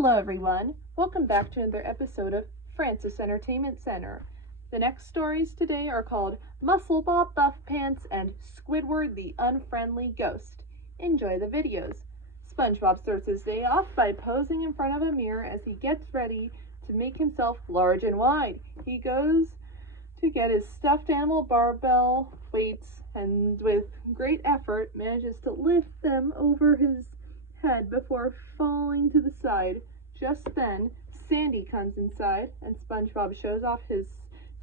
Hello everyone, welcome back to another episode of Francis Entertainment Center. The next stories today are called MuscleBob, BuffPants, and Squidward the Unfriendly Ghost. Enjoy the videos. SpongeBob starts his day off by posing in front of a mirror as he gets ready to make himself large and wide. He goes to get his stuffed animal barbell weights and with great effort manages to lift them over his head before falling to the side. Just then, Sandy comes inside and SpongeBob shows off his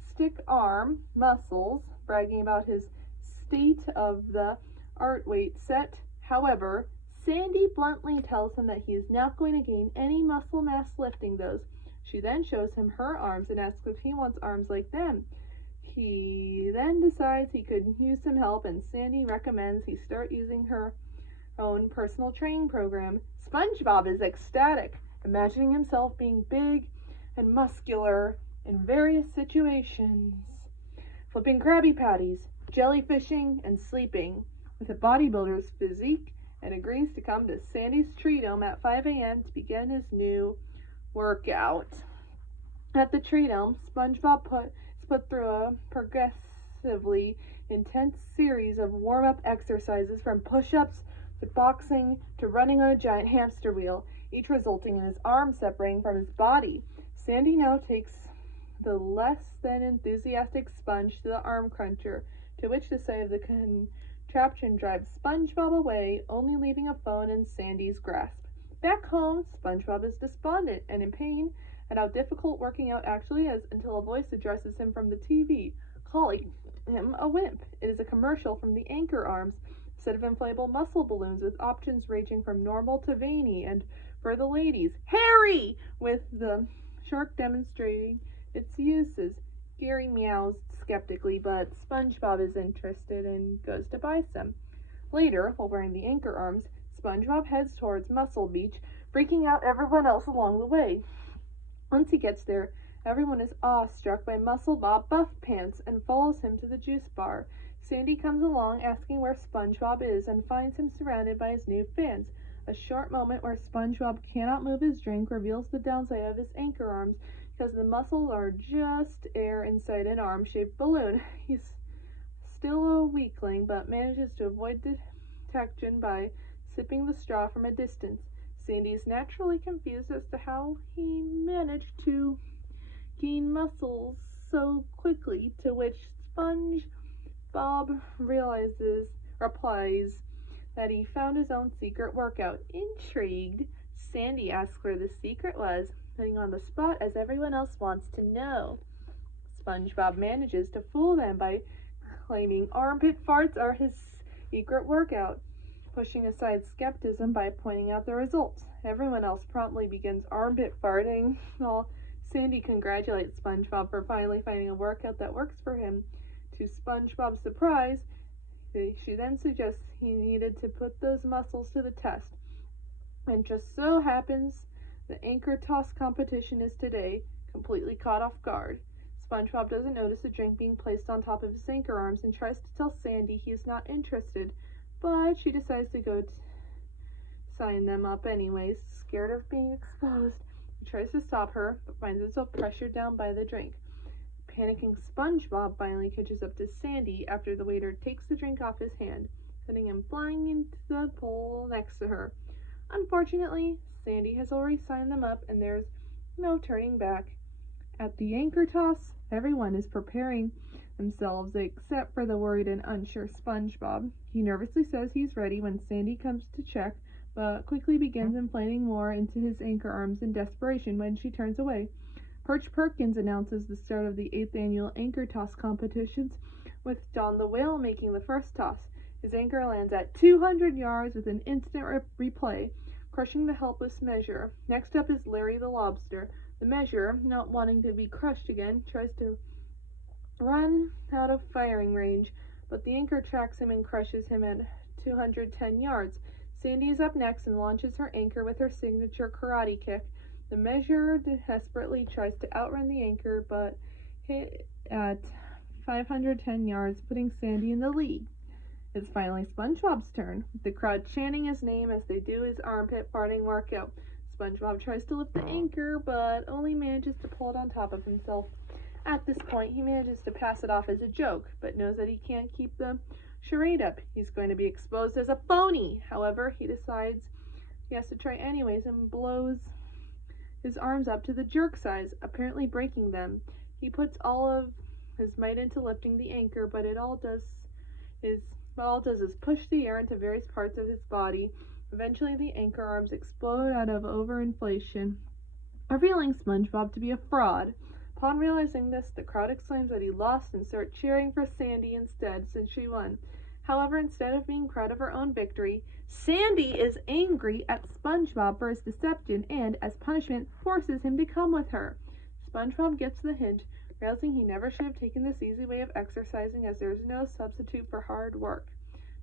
stick arm muscles, bragging about his state of the art weight set. However, Sandy bluntly tells him that he is not going to gain any muscle mass lifting those. She then shows him her arms and asks if he wants arms like them. He then decides he could use some help, and Sandy recommends he start using her own personal training program. SpongeBob is ecstatic, imagining himself being big and muscular in various situations, flipping Krabby Patties, jellyfishing, and sleeping with a bodybuilder's physique, and agrees to come to Sandy's tree dome at 5 a.m. to begin his new workout. At the tree dome, SpongeBob is put through a progressively intense series of warm-up exercises, from push-ups to boxing to running on a giant hamster wheel, each resulting in his arms separating from his body. Sandy now takes the less than enthusiastic Sponge to the arm cruncher, to which the sight of the contraption drives SpongeBob away, only leaving a phone in Sandy's grasp. Back home, SpongeBob is despondent and in pain at how difficult working out actually is, until a voice addresses him from the TV, calling him a wimp. It is a commercial from the Anchor Arms set of inflatable muscle balloons with options ranging from normal to veiny, and for the ladies, hairy, with the shark demonstrating its uses. Gary meows skeptically, but SpongeBob is interested and goes to buy some. Later, while wearing the Anchor Arms, SpongeBob heads towards Muscle Beach, freaking out everyone else along the way. Once he gets there, everyone is awestruck by MuscleBob BuffPants and follows him to the juice bar. Sandy comes along asking where SpongeBob is and finds him surrounded by his new fans. A short moment where SpongeBob cannot move his drink reveals the downside of his Anchor Arms, because the muscles are just air inside an arm-shaped balloon. He's still a weakling, but manages to avoid detection by sipping the straw from a distance. Sandy is naturally confused as to how he managed to gain muscles so quickly, to which SpongeBob replies that he found his own secret workout. Intrigued, Sandy asks where the secret was, putting on the spot as everyone else wants to know. SpongeBob manages to fool them by claiming armpit farts are his secret workout, pushing aside skepticism by pointing out the results. Everyone else promptly begins armpit farting, while Sandy congratulates SpongeBob for finally finding a workout that works for him. To SpongeBob's surprise, she then suggests he needed to put those muscles to the test. And just so happens the anchor toss competition is today. Completely caught off guard, SpongeBob doesn't notice a drink being placed on top of his Anchor Arms and tries to tell Sandy he is not interested, but she decides to go sign them up anyways, scared of being exposed. He tries to stop her, but finds himself pressured down by the drink. Panicking SpongeBob finally catches up to Sandy after the waiter takes the drink off his hand, sending him flying into the pool next to her. Unfortunately, Sandy has already signed them up, and there's no turning back. At the anchor toss, everyone is preparing themselves except for the worried and unsure SpongeBob. He nervously says he's ready when Sandy comes to check, but quickly begins inflating more into his Anchor Arms in desperation when she turns away. Perch Perkins announces the start of the 8th annual Anchor Toss competitions, with Don the Whale making the first toss. His anchor lands at 200 yards with an instant replay, crushing the helpless Measure. Next up is Larry the Lobster. The Measure, not wanting to be crushed again, tries to run out of firing range, but the anchor tracks him and crushes him at 210 yards. Sandy is up next and launches her anchor with her signature karate kick. The Measure desperately tries to outrun the anchor, but hit at 510 yards, putting Sandy in the lead. It's finally SpongeBob's turn, with the crowd chanting his name as they do his armpit farting workout. SpongeBob tries to lift the anchor, but only manages to pull it on top of himself. At this point, he manages to pass it off as a joke, but knows that he can't keep the charade up. He's going to be exposed as a phony. However, he decides he has to try anyways and blows his arms up to the jerk size, apparently breaking them. He puts all of his might into lifting the anchor, but all it does is push the air into various parts of his body. Eventually, the anchor arms explode out of overinflation, revealing SpongeBob to be a fraud. Upon realizing this, the crowd exclaims that he lost and start cheering for Sandy instead, since she won. However, instead of being proud of her own victory, Sandy is angry at SpongeBob for his deception and, as punishment, forces him to come with her. SpongeBob gets the hint, realizing he never should have taken this easy way of exercising, as there is no substitute for hard work.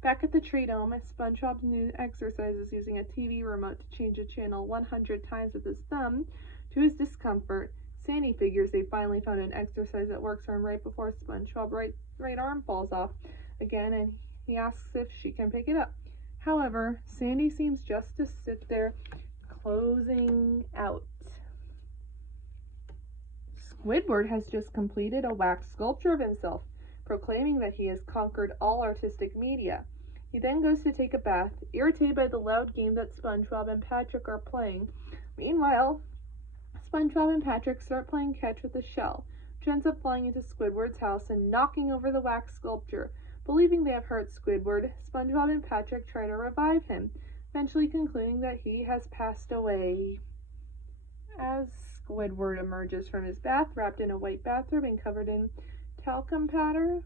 Back at the tree dome, SpongeBob's new exercise is using a TV remote to change a channel 100 times with his thumb. To his discomfort, Sandy figures they finally found an exercise that works for him right before SpongeBob's right arm falls off again, and he asks if she can pick it up. However, Sandy seems just to sit there, closing out. Squidward has just completed a wax sculpture of himself, proclaiming that he has conquered all artistic media. He then goes to take a bath, irritated by the loud game that SpongeBob and Patrick are playing. Meanwhile, SpongeBob and Patrick start playing catch with a shell, which ends up flying into Squidward's house and knocking over the wax sculpture. Believing they have hurt Squidward, SpongeBob and Patrick try to revive him, eventually concluding that he has passed away. As Squidward emerges from his bath, wrapped in a white bathrobe and covered in talcum powder,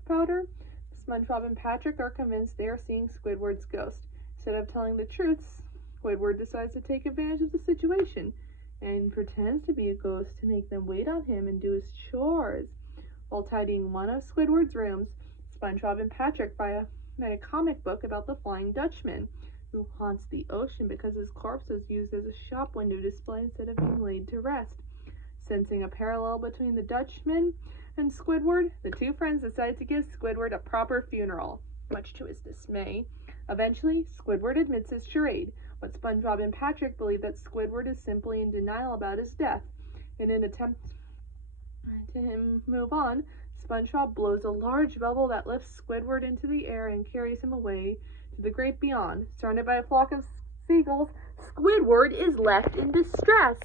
SpongeBob and Patrick are convinced they are seeing Squidward's ghost. Instead of telling the truth, Squidward decides to take advantage of the situation and pretends to be a ghost to make them wait on him and do his chores. While tidying one of Squidward's rooms, SpongeBob and Patrick met a comic book about the Flying Dutchman, who haunts the ocean because his corpse was used as a shop window display instead of being laid to rest. Sensing a parallel between the Dutchman and Squidward, the two friends decide to give Squidward a proper funeral, much to his dismay. Eventually, Squidward admits his charade, but SpongeBob and Patrick believe that Squidward is simply in denial about his death. In an attempt to him move on, SpongeBob blows a large bubble that lifts Squidward into the air and carries him away to the great beyond. Surrounded by a flock of seagulls, Squidward is left in distress.